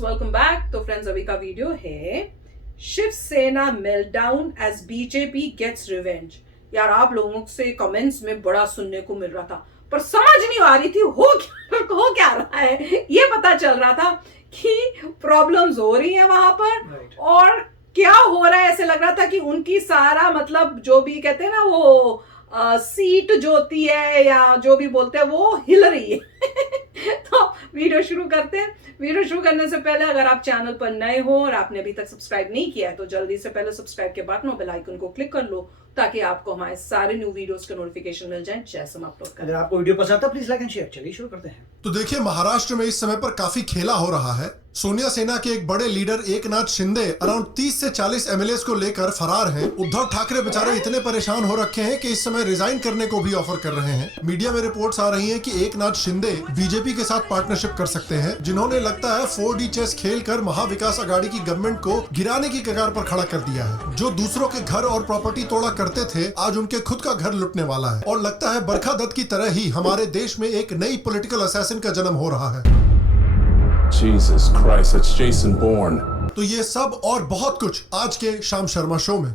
Welcome back. तो friends, अभी का वीडियो है Shivsena meltdown as BJP gets revenge. यार, आप लोगों से कमेंट्स में बड़ा सुनने को मिल रहा था, पर समझ नहीं आ रही थी हो क्या रहा है। ये पता चल रहा था कि प्रॉब्लम्स हो रही हैं वहां पर और क्या हो रहा है। ऐसे लग रहा था कि उनकी सारा मतलब जो भी कहते हैं ना वो सीट जो होती है या जो भी बोलते हैं वो हिल रही है। तो वीडियो शुरू करते हैं। वीडियो शुरू करने से पहले अगर आप चैनल पर नए हो और आपने अभी तक सब्सक्राइब नहीं किया है तो जल्दी से पहले सब्सक्राइब के बटन और बेल आइकन को क्लिक कर लो ताकि आपको हमारे सारे न्यू वीडियोस के नोटिफिकेशन मिल जाएं जैसे हम अपलोड करें। अगर आपको वीडियो पसंद आता है प्लीज लाइक एंड शेयर। चलिए शुरू करते हैं। तो देखिए, महाराष्ट्र में इस समय पर काफी खेला हो रहा है। सोनिया सेना के एक बड़े लीडर एकनाथ शिंदे अराउंड 30 से 40 एमएलएस को लेकर फरार हैं। उद्धव ठाकरे बेचारे इतने परेशान हो रखे हैं कि इस समय रिजाइन करने को भी ऑफर कर रहे हैं। मीडिया में रिपोर्ट्स आ रही हैं कि एकनाथ शिंदे बीजेपी के साथ पार्टनरशिप कर सकते हैं, जिन्होंने लगता है 4D चेस खेलकर महाविकास आघाड़ी की गवर्नमेंट को गिराने की कगार पर खड़ा कर दिया है। जो दूसरों के घर और प्रॉपर्टी तोड़ा करते थे, आज उनके खुद का घर लुटने वाला है। और लगता है बरखा दत्त की तरह ही हमारे देश में एक नई पॉलिटिकल असैसिन का जन्म हो रहा है। Jesus Christ, it's Jason Bourne. तो ये सब और बहुत कुछ आज के शाम शर्मा शो में।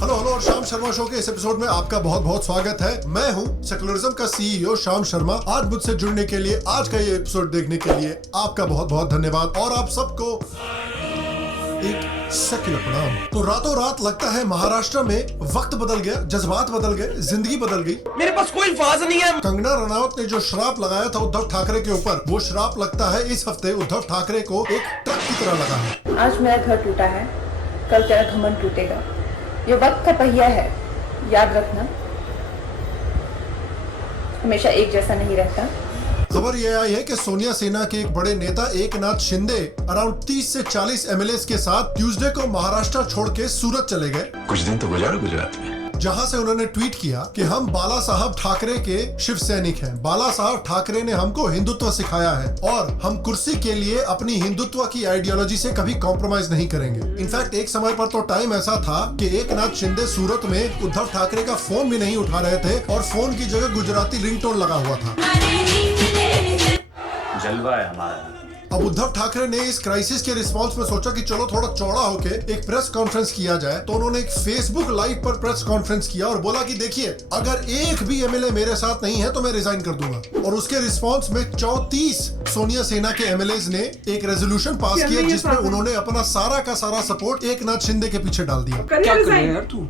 हेलो और शाम शर्मा शो के इस एपिसोड में आपका बहुत बहुत स्वागत है। मैं हूं सेकुलरिज्म का सीईओ शाम शर्मा। आज मुझसे जुड़ने के लिए, आज का ये एपिसोड देखने के लिए आपका बहुत बहुत धन्यवाद और आप सबको एक सेक्युलर प्रणाम। तो रातों रात लगता है महाराष्ट्र में वक्त बदल गया, जज्बात बदल गए, जिंदगी बदल गई। मेरे पास कोई अल्फाज नहीं है। कंगना रनौत ने जो श्राप लगाया था उद्धव ठाकरे के ऊपर, वो श्राप लगता है इस हफ्ते उद्धव ठाकरे को एक ट्रक की तरह लगा है। आज मेरा घर टूटा है, कल तेरा घमंड टूटेगा। ये वक्त का पहिया है, याद रखना, हमेशा एक जैसा नहीं रहता। खबर यह आई है कि सोनिया सेना के एक बड़े नेता एकनाथ शिंदे अराउंड 30 से 40 एमएलए के साथ ट्यूसडे को महाराष्ट्र छोड़ के सूरत चले गए। कुछ दिन तो गुजारो गुजरात में। जहां से उन्होंने ट्वीट किया कि हम बाला साहब ठाकरे के शिव सैनिक हैं। बाला साहब ठाकरे ने हमको हिंदुत्व सिखाया है और हम कुर्सी के लिए अपनी हिंदुत्व की आइडियोलॉजी से कभी कॉम्प्रोमाइज नहीं करेंगे। इनफैक्ट एक समय पर तो टाइम ऐसा था कि एकनाथ शिंदे सूरत में उद्धव ठाकरे का फोन भी नहीं उठा रहे थे और फोन की जगह गुजराती रिंगटोन लगा हुआ था। जलवा है हमारा। अब उद्धव ठाकरे ने इस क्राइसिस के रिस्पांस में सोचा कि चलो थोड़ा चौड़ा होके एक प्रेस कॉन्फ्रेंस किया जाए। तो उन्होंने एक फेसबुक लाइव पर प्रेस कॉन्फ्रेंस किया और बोला कि देखिए, अगर एक भी एमएलए मेरे साथ नहीं है तो मैं रिजाइन कर दूंगा। और उसके रिस्पांस में 34 सोनिया सेना के एमएलए ने एक रेजोल्यूशन पास किया जिसमें उन्होंने अपना सारा का सारा सपोर्ट एकनाथ शिंदे के पीछे डाल दिया। क्या कर रहे हैं यार तू?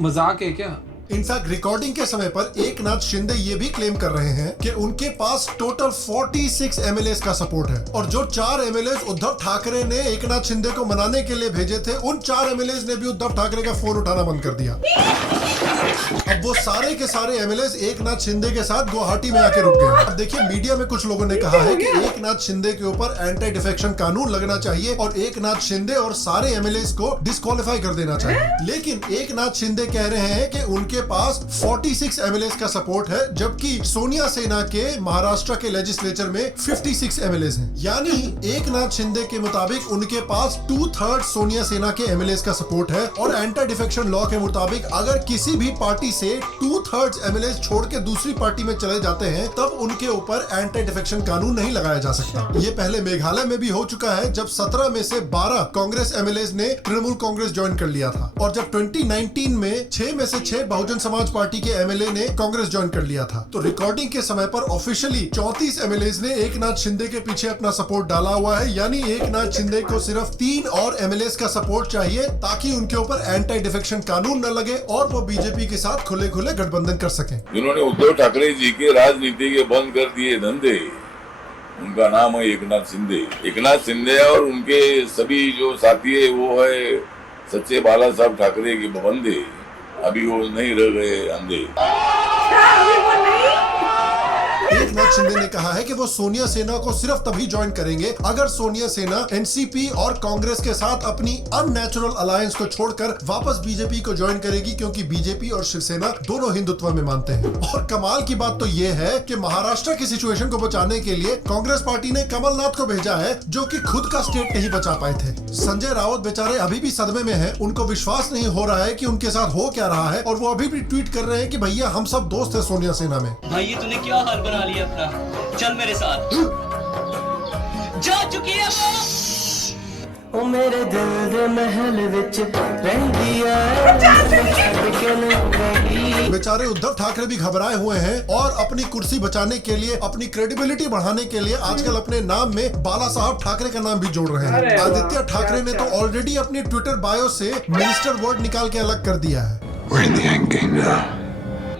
मजाक है क्या? इनफैक्ट रिकॉर्डिंग के समय पर एकनाथ शिंदे ये भी क्लेम कर रहे हैं कि उनके पास टोटल 46 एमएलए का सपोर्ट है और जो 4 एमएलए उद्धव ठाकरे ने एकनाथ शिंदे को मनाने के लिए भेजे थे, उन 4 एमएलए ने भी उद्धव ठाकरे का फोन उठाना बंद कर दिया। अब वो सारे के सारे एमएलए एकनाथ शिंदे के साथ गुवाहाटी में आके रुक गए। अब देखिए, मीडिया में कुछ लोगों ने कहा है कि एकनाथ शिंदे के ऊपर एंटी डिफेक्शन कानून लगना चाहिए और एकनाथ शिंदे और सारे एमएलए को डिस्क्वालीफाई कर देना चाहिए। लेकिन एकनाथ शिंदे कह रहे हैं कि उनके पास 46 एमएलए का सपोर्ट है, जबकि सोनिया सेना के महाराष्ट्र के लेजिस्लेचर में 56 एमएलए हैं। यानी एकनाथ शिंदे के मुताबिक उनके पास 2/3 सोनिया सेना के एमएलए का सपोर्ट है और एंटी डिफेक्शन लॉ के मुताबिक अगर किसी भी पार्टी से 2/3 एमएलए छोड़ के दूसरी पार्टी में चले जाते हैं तब उनके ऊपर एंटी डिफेक्शन कानून नहीं लगाया जा सकता। ये पहले मेघालय में भी हो चुका है, जब 17 में से 12 कांग्रेस एमएलए ने तृणमूल कांग्रेस ज्वाइन कर लिया था और जब 2019 में 6 में से 6 बहुजन समाज पार्टी के एमएलए ने कांग्रेस ज्वाइन कर लिया था। तो रिकॉर्डिंग के समय पर ऑफिशियली 34 एमएलए ने एकनाथ शिंदे के पीछे अपना सपोर्ट डाला हुआ है। यानी एकनाथ शिंदे को सिर्फ 3 और एमएलए का सपोर्ट चाहिए ताकि उनके ऊपर एंटी डिफेक्शन कानून न लगे और वो बीजेपी के साथ खुले खुले गठबंधन कर सकें। जिन्होंने उद्धव ठाकरे जी के राजनीति के बंद कर दिए धंधे, उनका नाम है एकनाथ शिंदे। एकनाथ शिंदे और उनके सभी जो साथी है वो है सच्चे बाला साहब ठाकरे के बंदे। अभी वो नहीं रह गए अंधे। एकनाथ शिंदे ने कहा है कि वो सोनिया सेना को सिर्फ तभी ज्वाइन करेंगे अगर सोनिया सेना एनसीपी और कांग्रेस के साथ अपनी अननेचुरल अलायंस को छोड़कर वापस बीजेपी को ज्वाइन करेगी, क्योंकि बीजेपी और शिवसेना दोनों हिंदुत्व में मानते हैं। और कमाल की बात तो ये है कि महाराष्ट्र की सिचुएशन को बचाने के लिए कांग्रेस पार्टी ने कमलनाथ को भेजा है, जो कि खुद का स्टेट नहीं बचा पाए थे। संजय राउत बेचारे अभी भी सदमे में हैं, उनको विश्वास नहीं हो रहा है कि उनके साथ हो क्या रहा है, और वो अभी भी ट्वीट कर रहे हैं कि भैया हम सब दोस्त हैं सोनिया सेना में। भाई ये तूने क्या हाल बना लिया अपना, चल मेरे साथ। जा चुकी है वो मेरे दिल दे महल विच रहंदी है। बेचारे उद्धव ठाकरे भी घबराए हुए हैं और अपनी कुर्सी बचाने के लिए, अपनी क्रेडिबिलिटी बढ़ाने के लिए आजकल अपने नाम में बाला साहब ठाकरे का नाम भी जोड़ रहे हैं। आदित्य ठाकरे ने तो ऑलरेडी अपनी ट्विटर बायो से मिनिस्टर वर्ड निकाल के अलग कर दिया है।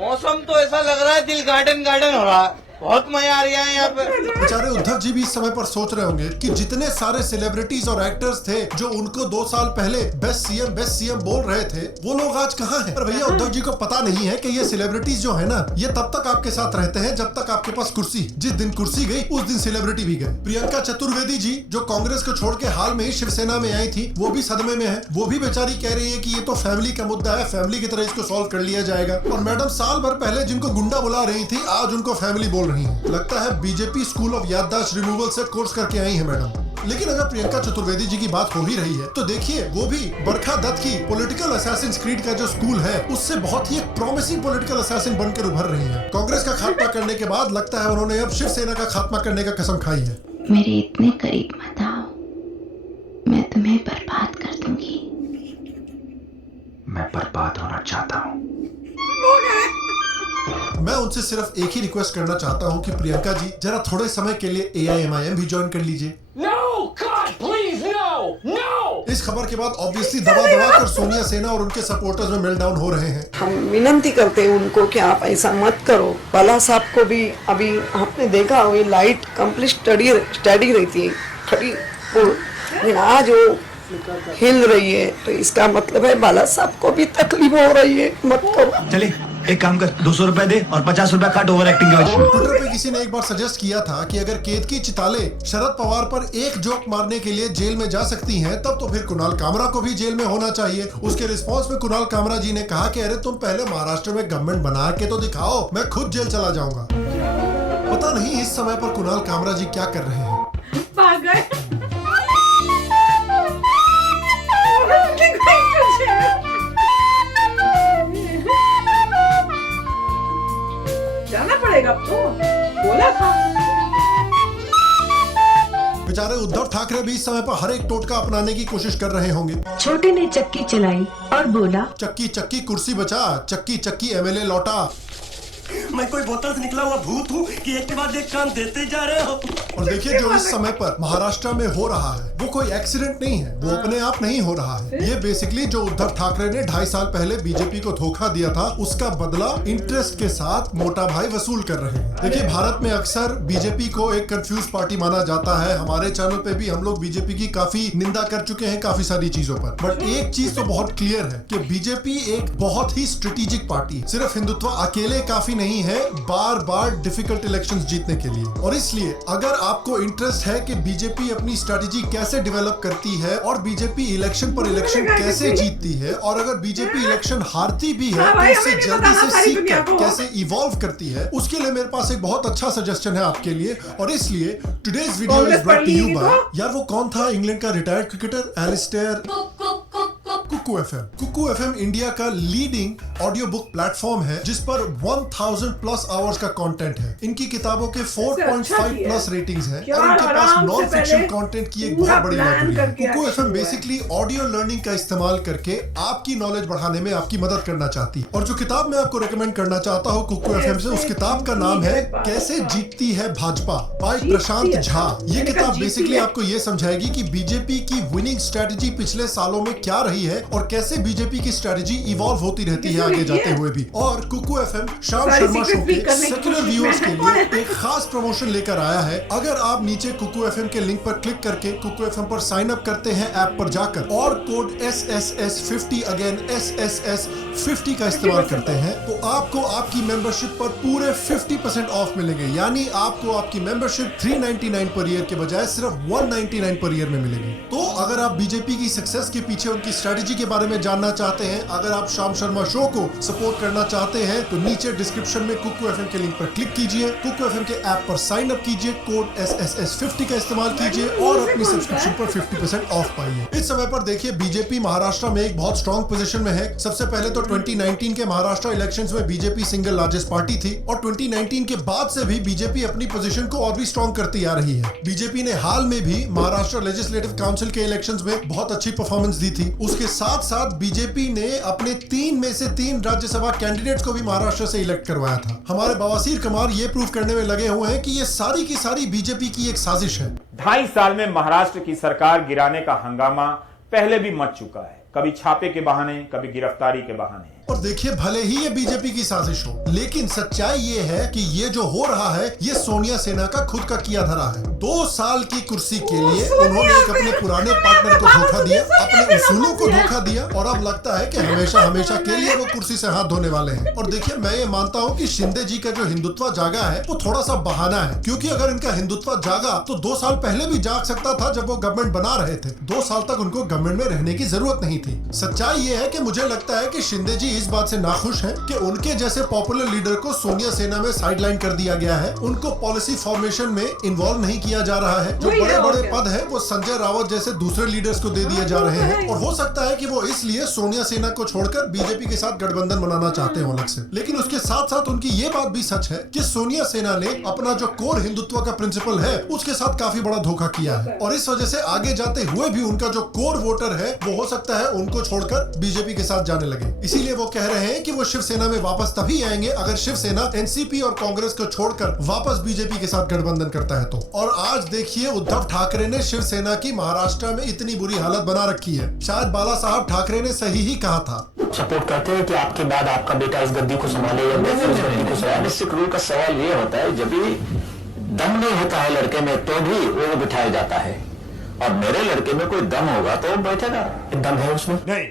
मौसम तो ऐसा लग रहा है दिल गार्डन गार्डन हो रहा है, बहुत मजा आ रहा है यहाँ पे। बेचारे उद्धव जी भी इस समय पर सोच रहे होंगे कि जितने सारे सेलिब्रिटीज और एक्टर्स थे जो उनको 2 साल पहले बेस्ट सीएम बोल रहे थे, वो लोग आज कहाँ हैं? पर भैया उद्धव जी को पता नहीं है कि ये सेलिब्रिटीज जो है ना, ये तब तक आपके साथ रहते हैं जब तक आपके पास कुर्सी। जिस दिन कुर्सी गई उस दिन सेलिब्रिटी भी गए। प्रियंका चतुर्वेदी जी जो कांग्रेस को छोड़ के हाल में ही शिवसेना में आई थी, वो भी सदमे में है। वो भी बेचारी कह रही है कि ये तो फैमिली का मुद्दा है, फैमिली की तरह इसको सॉल्व कर लिया जाएगा। और मैडम साल भर पहले जिनको गुंडा बुला रही थी, आज उनको फैमिली बोल रही है। लगता है बीजेपी स्कूल ऑफ याददाश्त रिमूवल से कोर्स करके आई है मैडम। लेकिन अगर प्रियंका चतुर्वेदी जी की बात हो ही रही है तो देखिए, वो भी बरखा दत्त की पॉलिटिकल असैसिन्स क्रीड का जो स्कूल है, उससे बहुत ही एक प्रॉमिसिंग पॉलिटिकल असैसिन बनकर उभर रही है। कांग्रेस का खात्मा करने के बाद लगता है उन्होंने अब शिवसेना का खात्मा करने का कसम खाई है। मेरे इतने करीब मत आओ, मैं तुम्हें बर्बाद कर दूंगी। मैं बर्बाद होना चाहता हूँ। मैं उनसे सिर्फ एक ही रिक्वेस्ट करना चाहता हूँ कि प्रियंका जी जरा थोड़े समय के लिए AIMIM भी ज्वाइन कर लीजिए। इस खबर के बाद ऑब्वियसली दबा कर सोनिया सेना और उनके सपोर्टर्स में मेल्टडाउन हो रहे हैं। हम विनती करते हैं उनको कि आप ऐसा मत करो। बाला साहब को भी अभी आपने देखा हुई लाइट कंप्लीट स्टडी रहती है खड़ी, लेकिन आज वो हिल रही है, तो इसका मतलब है बाला साहब को भी तकलीफ हो रही है। मत करो। चले एक काम कर, 200 रुपए दे और 50 रुपए काट ओवर एक्टिंग के वजह। ट्विटर पे किसी ने एक बार सजेस्ट किया था कि अगर केतकी चिताले शरद पवार पर एक जोक मारने के लिए जेल में जा सकती हैं, तब तो फिर कुणाल कामरा को भी जेल में होना चाहिए। उसके रिस्पांस में कुणाल कामरा जी ने कहा कि अरे तुम पहले महाराष्ट्र में गवर्नमेंट बना के तो दिखाओ, मैं खुद जेल चला जाऊंगा। पता नहीं इस समय पर कुणाल कामरा जी क्या कर रहे हैं। जाना पड़ेगा अब तो, बोला था। बेचारे उद्धव ठाकरे भी इस समय पर हर एक टोटका अपनाने की कोशिश कर रहे होंगे। छोटे ने चक्की चलाई और बोला, चक्की चक्की कुर्सी बचा, चक्की चक्की MLA लौटा। मैं कोई बोतल से निकला हुआ भूत हूँ कि एक के बाद एक काम देते जा रहे हो। और देखिए जो इस समय पर महाराष्ट्र में हो रहा है, वो कोई एक्सीडेंट नहीं है, वो अपने आप नहीं हो रहा है। ये बेसिकली जो उद्धव ठाकरे ने 2.5 साल पहले बीजेपी को धोखा दिया था, उसका बदला इंटरेस्ट के साथ मोटा भाई वसूल कर रहे हैं। देखिए भारत में अक्सर बीजेपी को एक कंफ्यूज पार्टी माना जाता है। हमारे चैनल पे भी हम लोग बीजेपी की काफी निंदा कर चुके हैं काफी सारी चीजों पर, बट एक चीज तो बहुत क्लियर है कि बीजेपी एक बहुत ही स्ट्रेटेजिक पार्टी है। सिर्फ हिंदुत्व अकेले काफी नहीं है बार बार डिफिकल्ट इलेक्शंस जीतने के लिए। और इसलिए अगर आपको इंटरेस्ट है कि बीजेपी अपनी स्ट्रेटेजी कैसे डेवलप करती है और बीजेपी इलेक्शन पर इलेक्शन कैसे जीतती है, और अगर बीजेपी इलेक्शन हारती भी है तो इससे जल्दी से सीख कर कैसे इवॉल्व करती है, उसके लिए मेरे पास एक बहुत अच्छा सजेशन है आपके लिए। और इसलिए today's video is brought to you by, यार वो कौन था इंग्लैंड का retired cricketer, Alastair Kuku FM। Kuku FM India का लीडिंग ऑडियो बुक प्लेटफॉर्म है जिस पर 1000+ आवर्स का कंटेंट है। इनकी किताबों के 4.5+ रेटिंग्स हैं और इनके पास नॉन फिक्शन कंटेंट की एक बहुत बड़ी लाइब्रेरी है। Kuku FM basically audio learning का इस्तेमाल करके आपकी नॉलेज बढ़ाने में आपकी मदद करना चाहती है। और जो किताब मैं आपको रेकमेंड करना चाहता हूँ कुकू FM से, उस किताब का नाम है कैसे जीतती है भाजपा बाय प्रशांत झा। ये किताब बेसिकली आपको ये समझाएगी कि बीजेपी की विनिंग स्ट्रेटेजी पिछले सालों में क्या रही है और कैसे बीजेपी की स्ट्रेटजी इवॉल्व होती रहती है आगे जाते हुए भी। और कुकू एफएम शाम शर्मा शो के सेक्युलर व्यूअर्स के लिए एक खास प्रमोशन लेकर आया है। अगर आप नीचे कुकू एफएम के लिंक पर क्लिक करके कुकू एफएम पर साइन अप करते हैं ऐप पर जाकर और कोड SSS50 अगेन SSS50 का इस्तेमाल करते हैं तो आपको आपकी मेंबरशिप पर पूरे 50% ऑफ मिलेंगे। यानी आपको आपकी मेंबरशिप 399 पर ईयर के बजाय सिर्फ 199 पर ईयर में मिलेगी। तो अगर आप बीजेपी की सक्सेस के पीछे उनकी स्ट्रेटजी के बारे में जानना चाहते हैं, अगर आप शाम शर्मा शो को सपोर्ट करना चाहते हैं तो नीचे डिस्क्रिप्शन में कुकू एफएम के लिंक पर क्लिक कीजिए, कुकू एफएम के ऐप पर साइन अप कीजिए, कोड SSS50 का इस्तेमाल कीजिए और अपनी सब्सक्रिप्शन पर 50% ऑफ पाइए। इस समय पर देखिए बीजेपी महाराष्ट्र में एक बहुत स्ट्रॉन्ग पोजीशन में है। सबसे पहले तो 2019 के महाराष्ट्र इलेक्शंस में बीजेपी सिंगल लार्जेस्ट पार्टी थी और 2019 के बाद से भी बीजेपी अपनी पोजीशन को और भी स्ट्रॉन्ग करती आ रही है। बीजेपी ने हाल में भी महाराष्ट्र लेजिस्लेटिव काउंसिल के इलेक्शंस में बहुत अच्छी परफॉर्मेंस दी थी। उसके साथ साथ बीजेपी ने अपने 3 में से 3 राज्यसभा कैंडिडेट्स को भी महाराष्ट्र से इलेक्ट करवाया था। हमारे बवासीर कमार ये प्रूव करने में लगे हुए हैं कि ये सारी की सारी बीजेपी की एक साजिश है। 2.5 साल में महाराष्ट्र की सरकार गिराने का हंगामा पहले भी मच चुका है, कभी छापे के बहाने, कभी गिरफ्तारी के बहाने। और देखिए भले ही ये बीजेपी की साजिश हो, लेकिन सच्चाई ये है कि ये जो हो रहा है ये सोनिया सेना का खुद का किया धरा है। 2 साल की कुर्सी के लिए उन्होंने एक अपने पुराने पार्टनर को धोखा दिया, अपने उसूलों को धोखा दिया और अब लगता है कि हमेशा हमेशा के लिए वो कुर्सी से हाथ धोने वाले हैं। और देखिए मैं ये मानता हूँ कि शिंदे जी का जो हिंदुत्व जागा है वो थोड़ा सा बहाना है, क्योंकि अगर इनका हिंदुत्व जागा तो 2 साल पहले भी जाग सकता था जब वो गवर्नमेंट बना रहे थे। 2 साल तक उनको गवर्नमेंट में रहने की जरूरत नहीं थी। सच्चाई ये है कि मुझे लगता है कि शिंदे जी इस बात से नाखुश है कि उनके जैसे पॉपुलर लीडर को सोनिया सेना में साइडलाइन कर दिया गया है। उनको पॉलिसी फॉर्मेशन में इन्वॉल्व नहीं किया जा रहा है। जो बड़े बड़े पद है वो संजय रावत जैसे दूसरे लीडर्स को दे दिए जा रहे हैं और हो सकता है कि वो इसलिए सोनिया सेना को छोड़कर बीजेपी के साथ गठबंधन बनाना चाहते हो अलग से। लेकिन उसके साथ साथ उनकी ये बात भी सच है कि सोनिया सेना ने अपना जो कोर हिंदुत्व का प्रिंसिपल है उसके साथ काफी बड़ा धोखा किया है और इस वजह से आगे जाते हुए भी उनका जो कोर वोटर है वो हो सकता है उनको छोड़कर बीजेपी के साथ जाने लगे। इसीलिए वो कह रहे हैं कि वो शिवसेना में वापस तभी आएंगे अगर शिवसेना एनसीपी और कांग्रेस को छोड़कर वापस बीजेपी के साथ गठबंधन करता है तो। और आज देखिए उद्धव ठाकरे ने शिवसेना की महाराष्ट्र में इतनी बुरी हालत बना रखी है। शायद बाला साहब ठाकरे ने सही ही कहा था। सपोर्ट करते हैं कि आपके बाद आपका बेटा इस गद्दी को संभाले या मैं इस गद्दी को संभाले। निश्चित रूल का सवाल ये होता है जब भी दम नहीं होता है लड़के में तो भी वो बिठाया जाता है और मेरे लड़के में कोई दम होगा तो वो बैठेगा। दम है उसमें नहीं।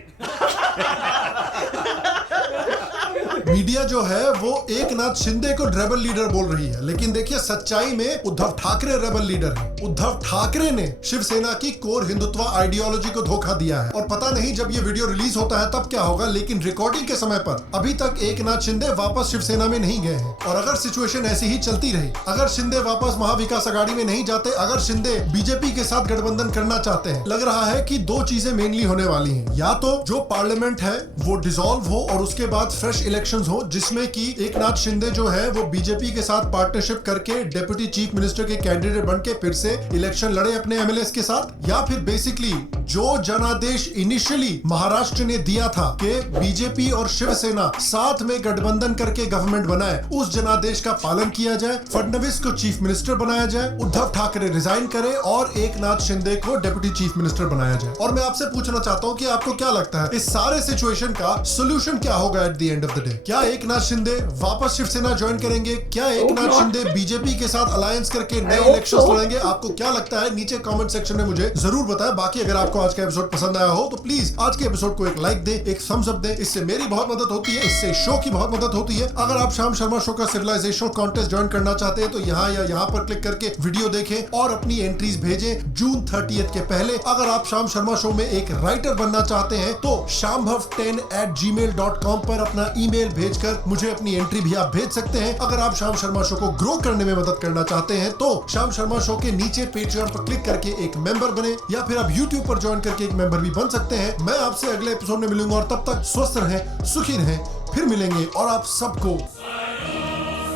मीडिया जो है वो एकनाथ शिंदे को रेबल लीडर बोल रही है, लेकिन देखिए सच्चाई में उद्धव ठाकरे रेबल लीडर है। उद्धव ठाकरे ने शिवसेना की कोर हिंदुत्व आइडियोलॉजी को धोखा दिया है और पता नहीं जब ये वीडियो रिलीज होता है तब क्या होगा, लेकिन रिकॉर्डिंग के समय पर अभी तक एकनाथ शिंदे वापस शिवसेना में नहीं गए हैं। और अगर सिचुएशन ऐसी ही चलती रही, अगर शिंदे वापस महाविकास आघाड़ी में नहीं जाते, अगर शिंदे बीजेपी के साथ गठबंधन करना चाहते हैं, लग रहा है कि 2 चीजें मेनली होने वाली हैं। या तो जो पार्लियामेंट है वो डिसॉल्व हो और उसके बाद फ्रेश इलेक्शंस हो जिसमें कि एकनाथ शिंदे जो है वो बीजेपी के साथ पार्टनरशिप करके डिप्टी चीफ मिनिस्टर के कैंडिडेट बन के फिर से इलेक्शन लड़े अपने एमएलए के साथ, या फिर बेसिकली जो जनादेश इनिशियली महाराष्ट्र ने दिया था कि बीजेपी और शिवसेना साथ में गठबंधन करके गवर्नमेंट बनाए, उस जनादेश का पालन किया जाए, फडणवीस को चीफ मिनिस्टर बनाया जाए, उद्धव ठाकरे रिजाइन करे और एकनाथ शिंदे को डिप्टी चीफ मिनिस्टर बनाया जाए। और मैं आपसे पूछना चाहता हूँ कि आपको क्या लगता है इस सारे सिचुएशन का सोल्यूशन क्या होगा at the end of the day? क्या एकनाथ शिंदे वापस शिवसेना ज्वाइन करेंगे? क्या एकनाथ शिंदे बीजेपी के साथ अलायंस करके नए इलेक्शंस लड़ेंगे? आपको क्या लगता है नीचे कमेंट सेक्शन में मुझे जरूर बताएं। बाकी अगर आपको आज का एपिसोड पसंद आया हो तो प्लीज आज के एपिसोड को एक लाइक दे, एक थम्स अप दे, इससे मेरी बहुत मदद होती है, इससे शो की बहुत मदद होती है। अगर आप शाम शर्मा शो का सिविलाइजेशन कॉन्टेस्ट ज्वाइन करना चाहते हैं तो यहाँ या यहाँ पर क्लिक करके वीडियो देखें और अपनी एंट्रीज भेजें जून 30 के पहले। अगर आप शाम शर्मा शो में एक राइटर बनना चाहते हैं तो shambhav10@gmail.com पर अपना ईमेल भेजकर मुझे अपनी एंट्री भी आप भेज सकते हैं। अगर आप शाम शर्मा शो को ग्रो करने में मदद करना चाहते हैं तो शाम शर्मा शो के नीचे पेट्रियन पर क्लिक करके एक मेंबर बने, या फिर आप यूट्यूब पर ज्वाइन करके एक मेंबर भी बन सकते हैं। मैं आपसे अगले एपिसोड में मिलूंगा और तब तक स्वस्थ रहें, सुखी रहें, फिर मिलेंगे और आप सबको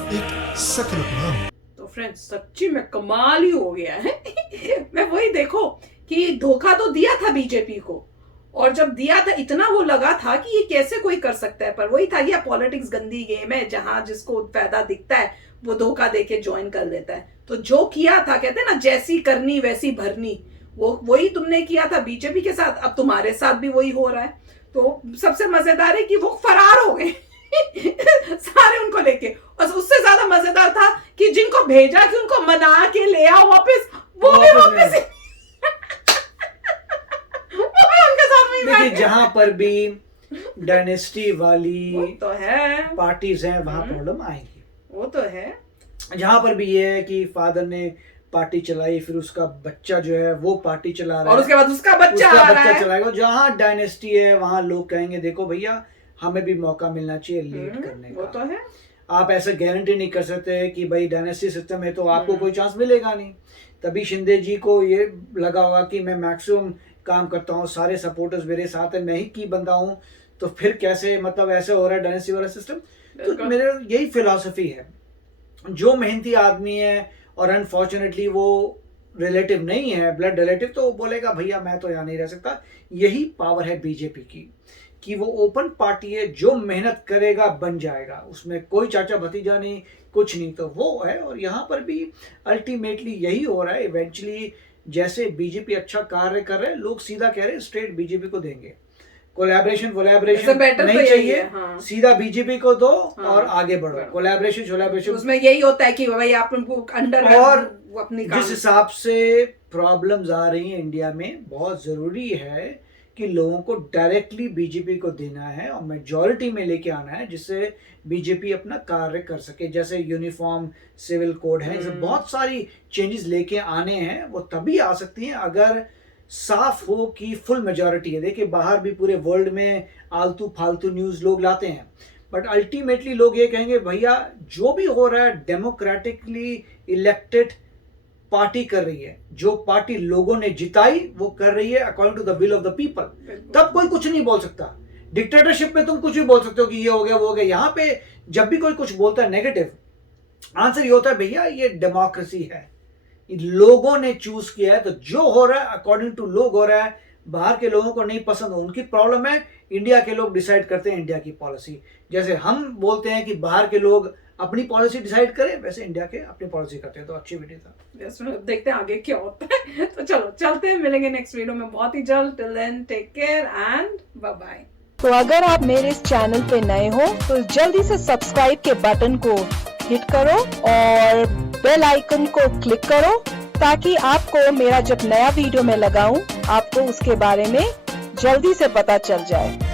एक सेकंड अपना। तो फ्रेंड्स सच्ची में कमाल ही हो गया है। मैं वही देखो कि धोखा तो दिया था बीजेपी को, और जब दिया था इतना वो लगा था कि ये कैसे कोई कर सकता है, पर वही था कि पॉलिटिक्स गंदी गेम है जहां जिसको फायदा दिखता है वो धोखा देके ज्वाइन कर लेता है। तो जो किया था, कहते हैं ना जैसी करनी वैसी भरनी, वो वही तुमने किया था बीजेपी के साथ, अब तुम्हारे साथ भी वही हो रहा है। तो सबसे मजेदार है कि वो फरार हो गए सारे उनको लेके। और उससे ज्यादा मजेदार था कि जिनको भेजा कि उनको मना के ले आओ वापस, वो भी वापस उनके साथ में देखिए, जहां पर भी डायनेस्टी वाली तो है पार्टीज हैं वहां प्रॉब्लम आएगी, वो तो है। जहां पर भी ये है कि फादर ने पार्टी चलाई, फिर उसका बच्चा जो है वो पार्टी चला रहा है, और उसके बाद उसका बच्चा आ रहा है। चलाएगा। जहां डायनेस्टी है वहां लोग कहेंगे देखो भैया हमें भी मौका मिलना चाहिए लीड करने का। वो तो है। आप ऐसे गारंटी नहीं कर सकते कि भाई डायनेस्टी सिस्टम है तो आपको कोई चांस मिलेगा नहीं। तभी शिंदे जी को ये लगा होगा कि मैं मैक्सिमम काम करता हूँ, सारे सपोर्टर्स मेरे साथ है, मैं ही की बंदा हूँ, तो फिर कैसे मतलब ऐसे हो रहा है डायनेस्टी वाला सिस्टम। तो मेरे यही फिलॉसफी है, जो मेहनती आदमी है और अनफॉर्चुनेटली वो रिलेटिव नहीं है, ब्लड रिलेटिव, तो वो बोलेगा भैया मैं तो यहाँ नहीं रह सकता। यही पावर है बीजेपी की कि वो ओपन पार्टी है, जो मेहनत करेगा बन जाएगा, उसमें कोई चाचा भतीजा नहीं, कुछ नहीं, तो वो है। और यहाँ पर भी अल्टीमेटली यही हो रहा है। इवेंचुअली जैसे बीजेपी अच्छा कार्य कर रहे हैं, लोग सीधा कह रहे हैं स्ट्रेट बीजेपी को देंगे, कोलैबोरेशन नहीं चाहिए, हाँ। सीधा बीजेपी को दो, हाँ। और आगे बढ़ो, कोलैबोरेशन उसमें यही होता है कि भाई आप उनको अंडर, और अपनी जिस हिसाब से प्रॉब्लम्स आ रही हैं इंडिया में, बहुत जरूरी है कि लोगों को डायरेक्टली बीजेपी को देना है और मेजॉरिटी में लेके आना है, जिससे बीजेपी अपना कार्य कर सके। जैसे यूनिफॉर्म सिविल कोड है, इसे बहुत सारी चेंजेस लेके आने हैं, वो तभी आ सकती हैं अगर साफ हो कि फुल मेजॉरिटी है। देखिए बाहर भी पूरे वर्ल्ड में आलतू फालतू न्यूज़ लोग लाते हैं, बट अल्टीमेटली लोग ये कहेंगे भैया जो भी हो रहा है डेमोक्रेटिकली इलेक्टेड पार्टी कर रही है, जो पार्टी लोगों ने जिताई वो कर रही है according to the will of the people. तब कोई कुछ नहीं बोल सकता। डिक्टेटरशिप में तुम कुछ भी बोल सकते हो कि ये हो गया वो हो गया। यहाँ पे जब भी कोई कुछ बोलता है नेगेटिव, आंसर ये होता है भैया ये डेमोक्रेसी है, लोगों ने चूज किया है, तो जो हो रहा है अकॉर्डिंग टू लोग हो रहा है। बाहर के लोगों को नहीं पसंद हो, उनकी प्रॉब्लम है। इंडिया के लोग डिसाइड करते हैं इंडिया की पॉलिसी। जैसे हम बोलते हैं कि बाहर के लोग अपनी पॉलिसी डिसाइड करें, वैसे इंडिया के अपनी पॉलिसी करते हैं। तो अच्छी वीडियो था, देखते हैं आगे क्या होता है। तो चलो चलते हैं, मिलेंगे नेक्स्ट वीडियो में बहुत ही जल्द। Till then take care and bye bye. तो अगर आप मेरे इस चैनल पे नए हो तो जल्दी से सब्सक्राइब के बटन को हिट करो और बेल आइकन को क्लिक करो, ताकि आपको मेरा जब नया वीडियो मैं लगाऊं आपको उसके बारे में जल्दी से पता चल जाए।